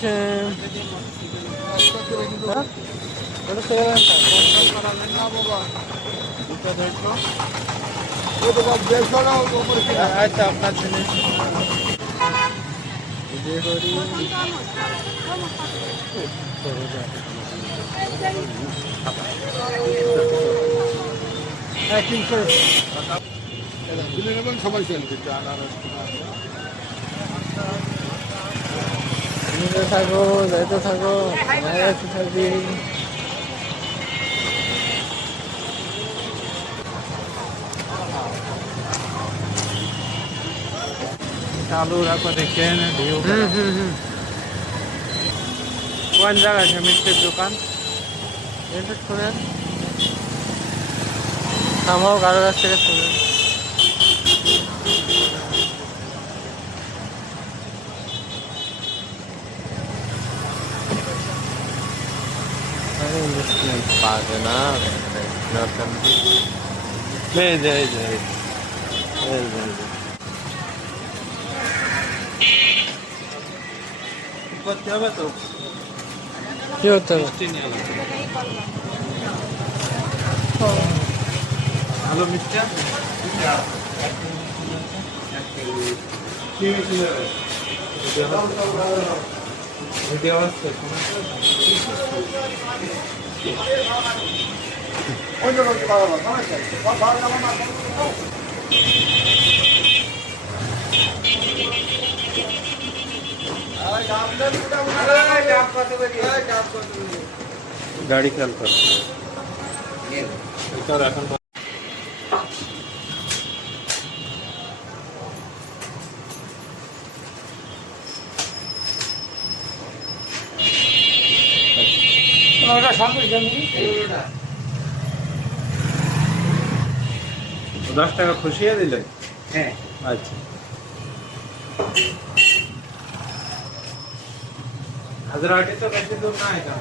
তো। আচ্ছা আপনার হ্যাঁ সবাই নিতে থাকো যাইতে থাকো যাইতে থাকি चालू रखो देखिए ना ভিউ হুম হুম হুম কোন জায়গা আছে মিষ্টির দোকান এন্টার করেন থামাও কারো কাছ থেকে শুনেন ইনভেস্টমেন্ট পাবে না। এই যে এই যে এই যে। করতে হবে তো। কি করতে হবে? এলাম ভালো মিষ্টি আছে? গাড়ি খেয়াল কর এটা এখন দশ টাকা খুশিয়ে দিলেন? হ্যাঁ। আচ্ছা। হাজারহাটি তো বেশি দূর না এটা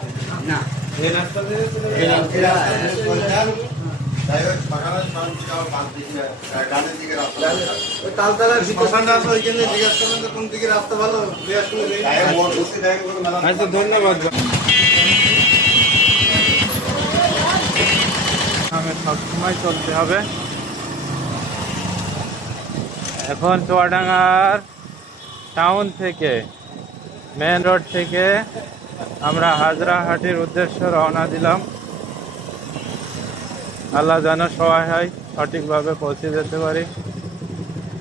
না? এই রাস্তা দিয়ে চলে এই রাস্তা তালতলার শ্মশানটা আছে ওইখানে জিজ্ঞাসা করবেন তো কোন দিকে রাস্তা ভালো জিজ্ঞাসা করবেন আচ্ছা ধন্যবাদ আমি সবসময় চলতে হবে। এখন চুয়াডাঙ্গার টাউন থেকে মেন রোড থেকে আমরা হাজরাহাটির উদ্দেশ্যে রওনা দিলাম। আল্লাহ যেন সহায় হয় সঠিকভাবে পৌঁছে যেতে পারি।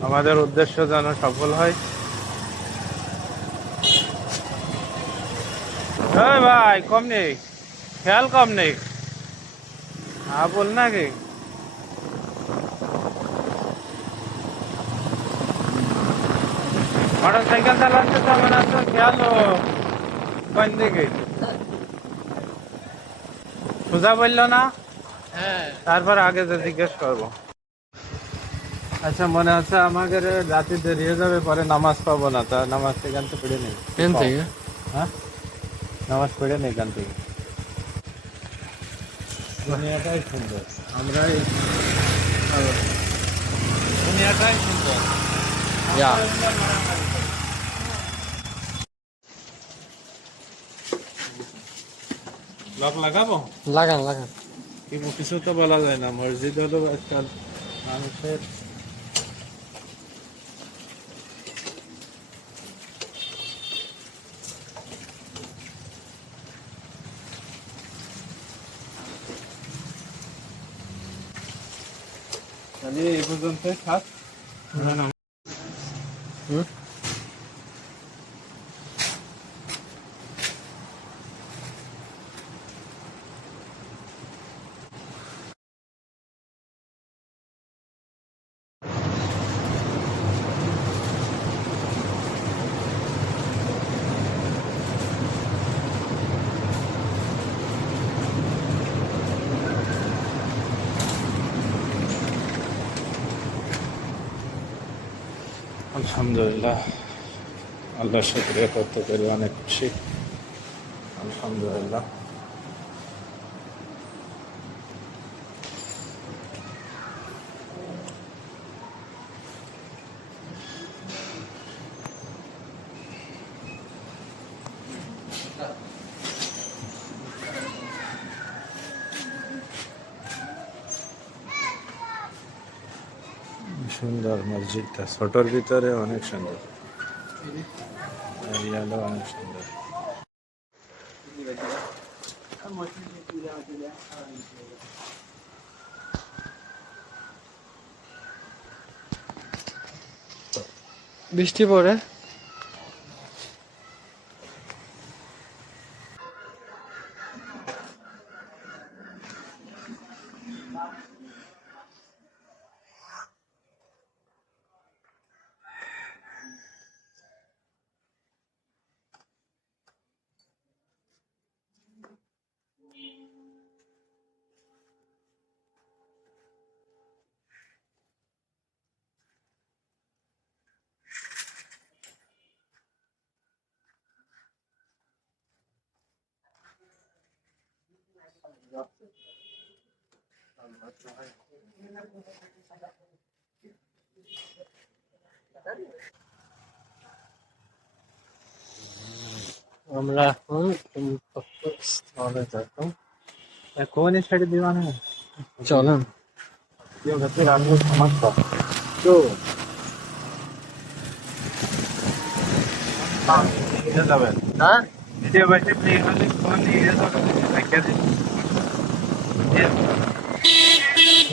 আমাদের উদ্দেশ্য যেন সফল হয়। ভাই, কম নেই। খেয়াল কম নেই। হ্যাঁ বল না কি মোটর সাইকেল চালাচ্ছে তো মানে তো খেয়াল কোন দিকে? সোজা বলল না? হ্যাঁ। তারপর আগে যে জিজ্ঞেস করব। আচ্ছা মনে আছে আমাকে রাতে দেরি হয়ে যাবে পরে নামাজ পাবো না তা নামাজ সেখান থেকে পড়ে নেই এখান থেকে? হ্যাঁ? নামাজ পড়ে নেই এখান থেকে। দুনিয়াটাই সুন্দর। আমরাই ভালো। দুনিয়াটাই সুন্দর। লক লাগাবো? লাগান লাগান। কিছু তো বলা যায় না। মসজিদ হলো একটা মানুষের তাহলে এই পর্যন্ত থাক। আলহামদুলিল্লাহ। আল্লাহ শুক্রিয়া করতে পেরে অনেক খুশি। আলহামদুলিল্লাহ। সুন্দর মসজিদটা। ছোটর ভিতরে অনেক সুন্দর। অনেক সুন্দর। বৃষ্টি পড়ে? আমরা এখন স্থলে যাব? কোন সাইডে দিবানে চলেন। কেউ কাছে রাখব সমস্যা তো নিয়ে যাবেন হ্যাঁ? ভিডিও বাইতে প্লে হলে ফোন নিয়ে যাবেন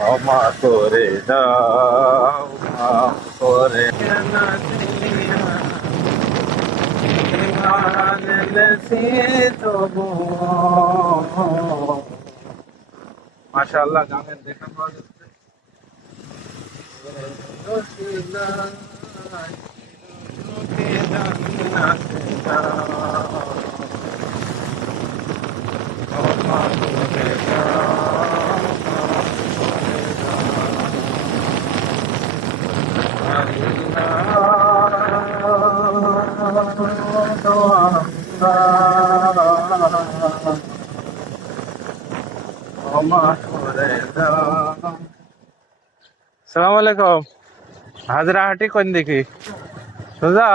ক্ষমা করে দাও করে। মাশাআল্লাহ গানের দেখা পাওয়া যাচ্ছে। সালাম আলাইকুম হাজরা হাটি কোন দিকে সোজা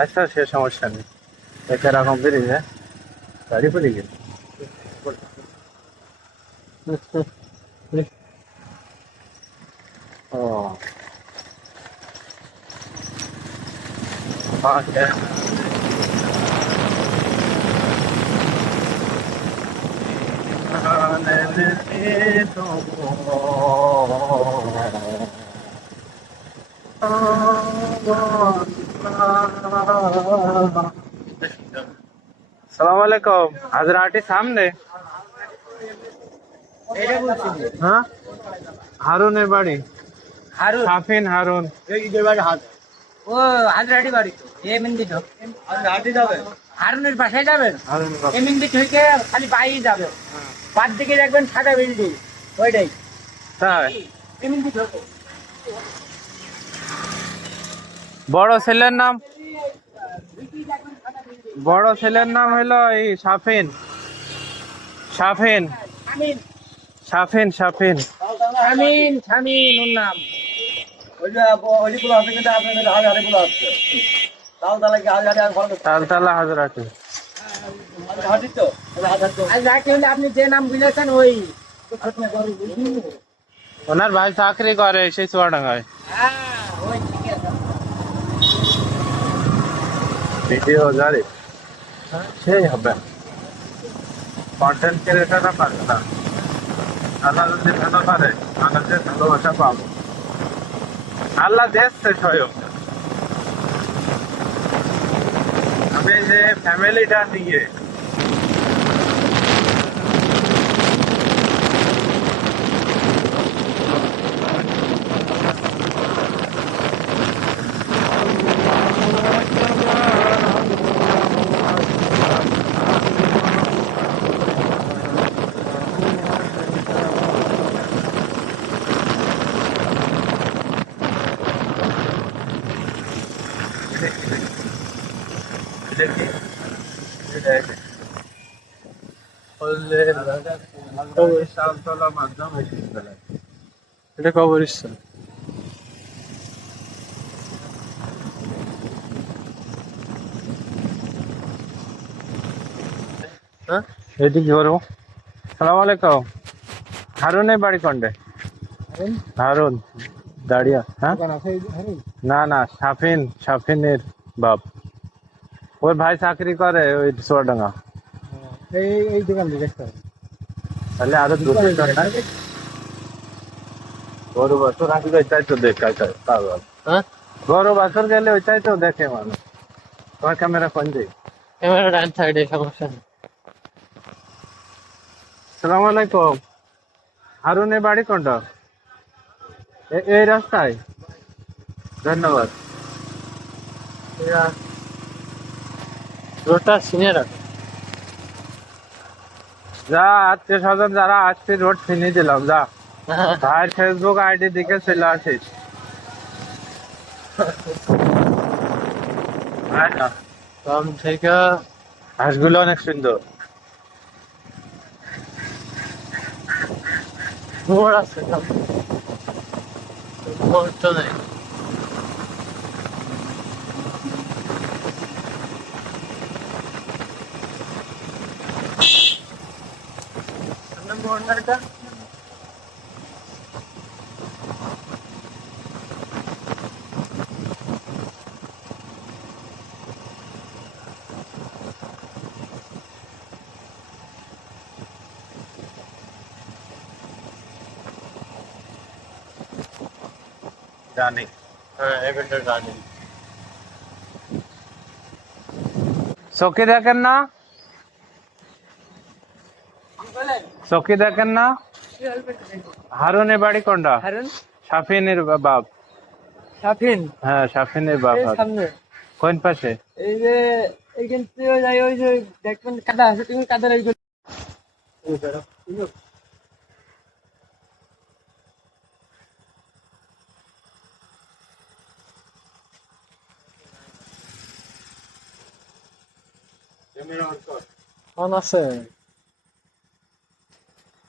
আচ্ছা সে সমস্যা নেই একটা রকম বেরিয়ে যায় গাড়ি পড়ে গেল ও Okay. সালাম আলাইকুম হাজরাটি সামনে? হ্যাঁ? হারুনের বাড়ি। হারুন। সাফিন হারুন। ও হাজরাটি বাড়ি তো। এ মিন্দি তো। হারুনের বাসায় যাবেন হারুন এ মিন্দি থেকে খালি বাইরে যাবে। বাদ দিকে দেখবেন সাদা বিল্ডিং। ওইটাই। তাই এ মিন্দি ঢোকো বড় ছেলের নাম? বড় ছেলের নাম হলো এই সাফিন সাফিন সাফিন সাফিন আমিন আমিন ওর নাম। যাকে হলে আপনি যে নাম বুঝেছেন ওই। ওনার ভাই চাকরি করে সেই চুয়াডাঙ্গায়। হ্যাঁ ওই ঠিক আছে। ভিডিও জারি। সেই হবে। কন্টেন্ট ক্রিয়েটাররা পারে না। আল্লাহ যদি ভালো পারে ভালোবাসা পাবো। আল্লাহ দেখছে স্বয়ং আমি যে ফ্যামিলিটা নিয়ে এটা কবরস্থান হ্যাঁ? এদিকে বলব সালাম আলাইকুম। হারুনের বাড়ি কোনটা? হারুন। দাঁড়িয়া হ্যাঁ? না? না সাফিন সাফিনের বাপ। ওর ভাই চাকরি করে ওই চুয়াডাঙ্গা। এই এই দোকান দেখতে তাহলে আরও দুটো না গরু বছর আসলে ওইটাই তো দেখায় পাগল হ্যাঁ? গরু বছর গেলে ওইটাই তো দেখে মানুষ। তোমার ক্যামেরা কোন দিক ক্যামেরা ডান সাইডে সমস্যা নেই। সালাম আলাইকুম। হারুনের বাড়ি কোনটা? এ- এই রাস্তায়। ধন্যবাদ। রোডটা সিনে রাখ যা আত্মীয় স্বজন যারা আসছে রোড চিনি দিলাম যা। ভাইয়ের ফেসবুক আইডি দিকে চলে আসিস কম থেকে হাঁসগুলো অনেক সুন্দর। আছে মোড় তো নেই মোড় না জানি। হ্যাঁ চকি দেখেন না? চকি দেখেন না? হারুনের বাড়ি কোনটা? হারুন? সাফিনের বাপ। সাফিন হ্যাঁ সাফিনের বাপ। সামনে। কোন পাশে? এই যে এইখান থেকে যাই ওই যে দেখবেন কাদা আছে তুমি কাদা কাদার এই কোন আছে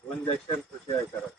কোন দেখছেন খুশি হয় তারা